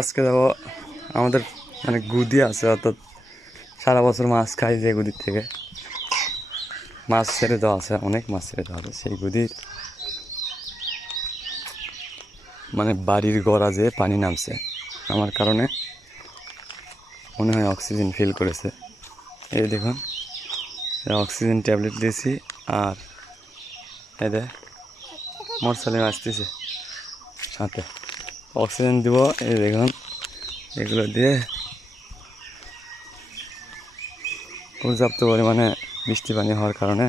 আজকে যাবো আমাদের মানে গুদি আছে, অর্থাৎ সারা বছর মাছ খাই যে গুদির থেকে মাছ ছেড়ে দেওয়া আছে, অনেক মাছ ছেড়ে দেওয়া আছে সেই গুদির মানে বাড়ির গড়া যে পানি নামছে আমার কারণে মনে হয় অক্সিজেন ফিল করেছে। এই দেখুন অক্সিজেন ট্যাবলেট দিয়েছি আর এই দেখ মোরসালিম আসতেছে সাথে অক্সিজেন দিব। এই দেখুন এগুলো দিয়ে পর্যাপ্ত পরিমাণে বৃষ্টি পানি হওয়ার কারণে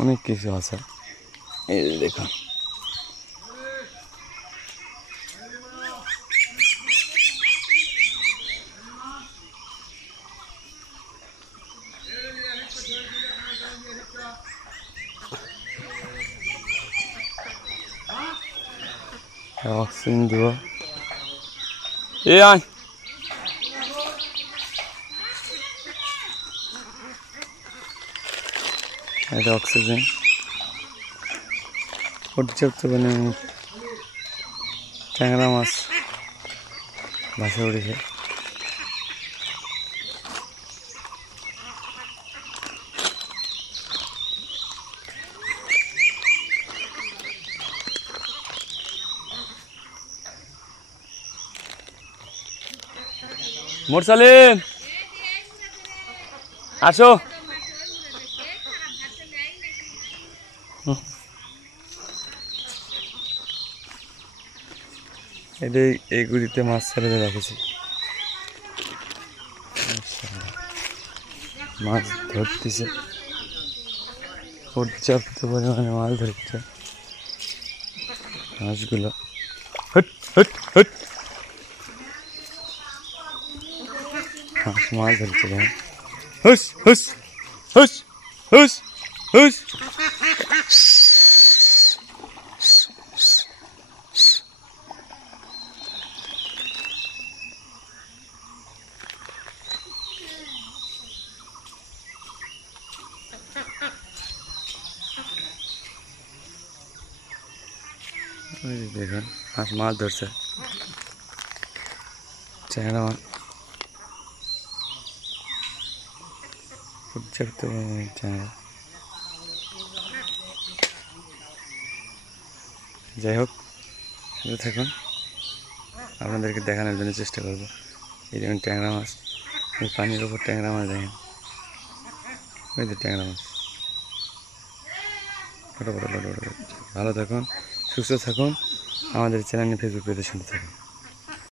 অনেক কিছু আছে। এই দেখুন অক্সিজেন দিব। এ আয় এটা অক্সিজেন পর্যাপ্ত পরিমাণে ট্যাংরা মাছ ভাসে উঠেছে। মোরসালিম আসো। এটাই এই গুড়িতে মাছ ছেড়ে রেখেছি, মাছ ধরতেছে পর্যাপ্ত পরিমাণে মাছ ধরছে মাছগুলো। হট হট হট মাছ ধরছে দেখুন। হুস হুস হুস হুস হুস দেখুন মাছ ধরছে ট্যাংরা মাছ পর্যাপ্ত ট্যাংরা। যাই হোক সাথে থাকুন, আপনাদেরকে দেখানোর জন্য চেষ্টা করবো। এই দেখুন ট্যাংরা মাছ, এই পানির ওপর ট্যাংরা মাছ দেখেন, ওই যে ট্যাংরা মাছ ফটো ফটো ফটো। ভালো থাকুন, সুস্থ থাকুন, আমাদের চ্যানেল ফেসবুক পেজের সাথে থাকুন।